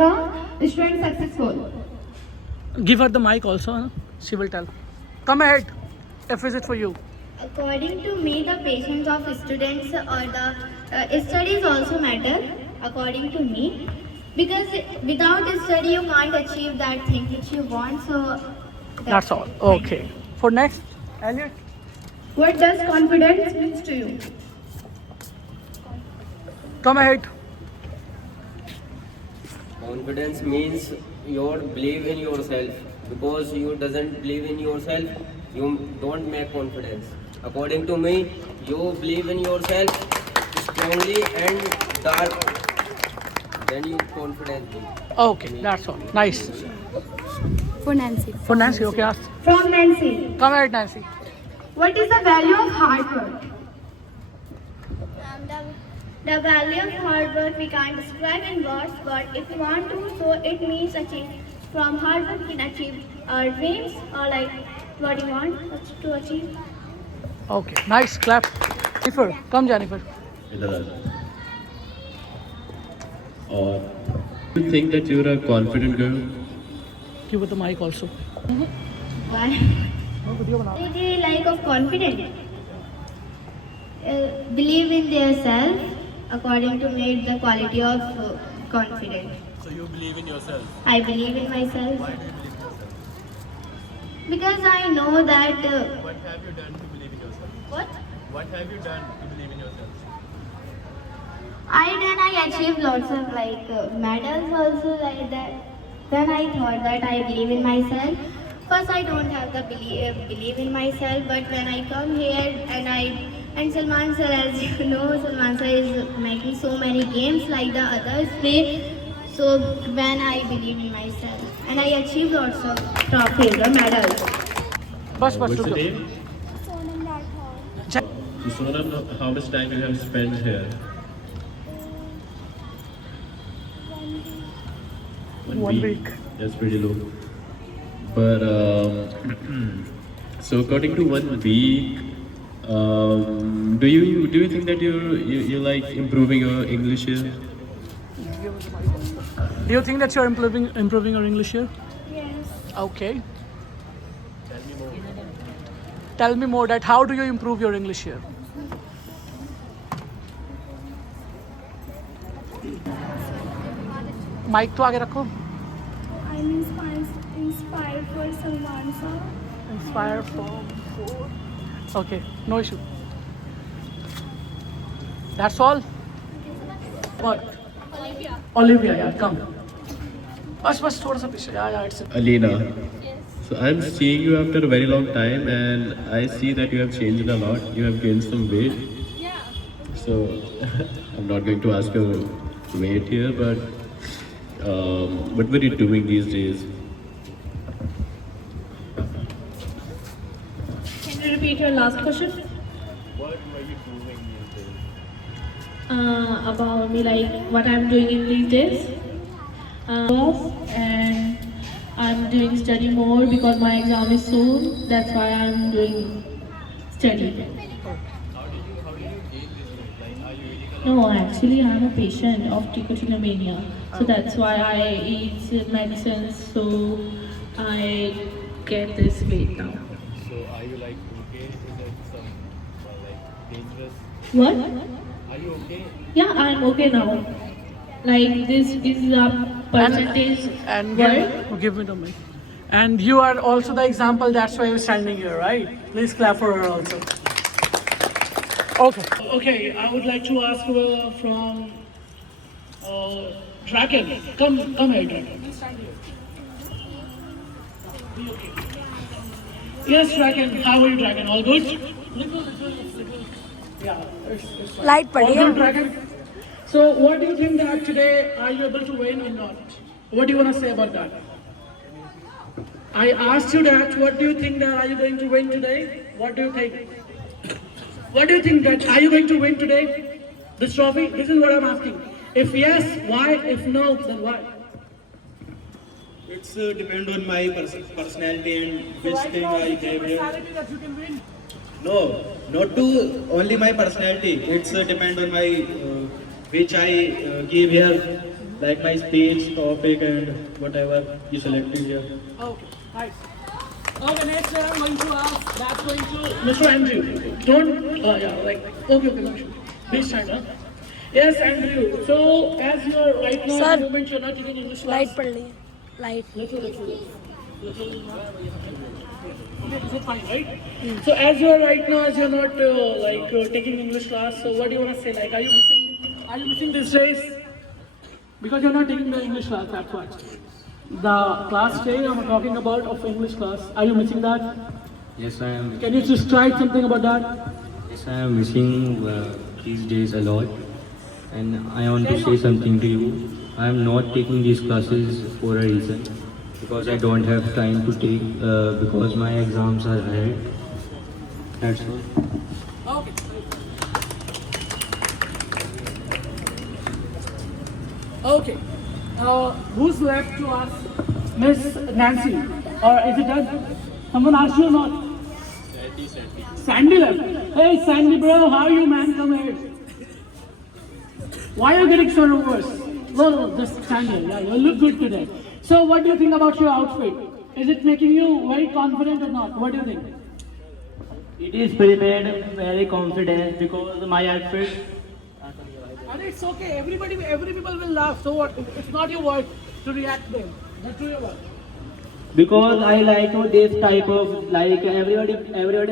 Priyanka, student successful. Give her the mic also, huh? She will tell. Come ahead. F is it for you. According to me, the patience of students or the studies also matter, according to me, because without study you can't achieve that thing which you want. So That's all. Okay. For next, Elliot. What does confidence means to you? Come ahead. Confidence means you believe in yourself. Because you doesn't believe in yourself, you don't make confidence. According to me, you believe in yourself strongly and dark, then you confidently. Okay, that's all. Nice. for Nancy. For Nancy, okay, ask. From Nancy. Come ahead, Nancy. What is the value of hard work? The value of hard work we can't describe in words, but if we want to, so it means achieve. From hard work we can achieve our dreams or like what you want to achieve. Okay, nice. Clap. Jennifer, come, Jennifer. Or do you think that you're a confident girl? Give her the mic also. Why? They like of confidence. Believe in their self. According to me, it's the quality of confidence. So you believe in yourself. I believe in myself. Why do you believe in yourself? Because I know that. What have you done to believe in yourself? What? What have you done to believe in yourself? I achieved lots of medals also like that. Then I thought that I believe in myself. First I don't have the believe in myself, but when I come here and Salman sir, as you know, Salman sir is making so many games like the others play. So when I believe in myself and I achieve lots of trophies or medals. Bus, What's to the go. name? So Sonam, how much time you have spent here? 1 week. That's pretty low. But so according to 1 week, do you think that you like improving your English here? Do you think that you're improving your English here? Yes. Okay. Tell me more that how do you improve your English here? Mic तो आगे रखो. I'm inspired for Salman sir. Inspire from four. Okay, no issue. That's all. What? Olivia, yeah, come. बस थोड़ा सा पीछे. Yeah, it's. Alina. So I'm seeing you after a very long time, and I see that you have changed a lot. You have gained some weight. Yeah. So I'm not going to ask your weight here, but what were you doing these days? Can you repeat your last question? What were you doing these days? About me, like what I'm doing in these days. And I'm doing study more because my exam is soon. That's why I'm doing study. How did you gain this weight? Like, are you eating a No, actually, I'm a patient of trichotillomania. So that's why I eat medicines. So I get this weight now. So are you like okay? Is it some like dangerous? What? Are you okay? Yeah, I'm okay now. Like this is a percentage. And What? give me the mic. And you are also the example. That's why you're standing here, right? Please clap for her also. Okay. Okay. I would like to ask from Draken. Come here, Draken. Please stand here. Yes, Draken. How are you, Draken? All good? Little. Yeah. It's fine. Light All padhi good, hai. Draken. So, what do you think that today are you able to win or not? What do you want to say about that? I asked you that. What do you think that are you going to win today? What do you think? What do you think that are you going to win today? This trophy? This is what I'm asking. If yes, why? If no, then why? It's depend on my personality and which thing I gave here. That you can win. No, not to only my personality. It's depend on my which I give here. like my speech, topic, and whatever you selected here. Okay, nice. Okay, next I'm going to ask, that's going to Mr. Andrew. Don't, okay, no issue. Please stand up. Yes, Andrew. So, as you are right now, at the moment you're not taking English class. Light पढ़ ली light Little. Okay, is it fine, right? So, as you are right now, as you're not taking English class, so what do you want to say? Like, are you missing these days? Because you're not taking the English class, that's why. The class day I'm talking about of English class, are you missing that? Yes, I am. Can you just try something about that? Yes, I am missing these days a lot, and I want to say something to you. I am not taking these classes for a reason, because I don't have time to take, because my exams are ahead. That's all. Okay. Okay. Who's left to ask? Miss Nancy. Or is it done? Someone asked you or not? Sandy left. Hey Sandy bro, how are you man? Come here. Why are you getting so nervous? No, just stand here. Yeah, you look good today. So what do you think about your outfit? Is it making you very confident or not? What do you think? It is prepared very confident because my outfit. And it's okay. Every people will laugh. So what? It's not your work to react them. That's to your work. Because I like this type of like everybody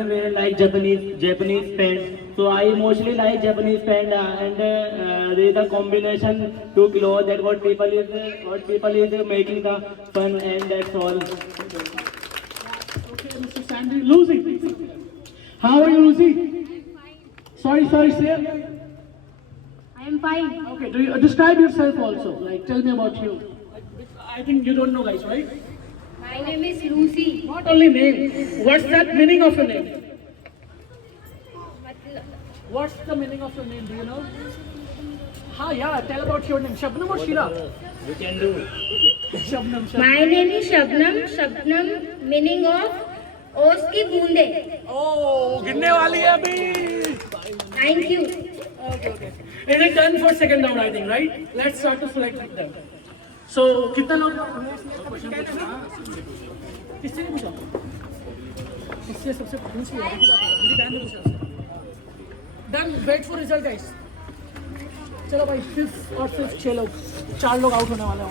wear like Japanese pants. So I mostly like Japanese pants and there is a combination two clothes that what people is making the fun and that's all. Okay, Mr. Sandy, Lucy. How are you, Lucy? Sorry, say it. I am fine. Okay, do you describe yourself also? Like, tell me about you. I think you don't know, guys, right? My name is Lucy. Not only name. What's that meaning of your name? What's the meaning of your name? Do you know? Yeah. Tell about your name. Shabnam or Shira? We can do. Shabnam. My name is Shabnam. Shabnam meaning of ओस की बूंदे. Oh, गिरने वाली है अभी. Thank you. Okay. Is it done for second round, I think, right? Let's start to select them. So, कितना लोग किससे नहीं पूछा? इससे सबसे पूछ लिया. मेरी बहन ने पूछा. Done. Wait for result, guys. चलो भाई, 5th और 6th 6 लोग 4 लोग आउट होने वाले हैं.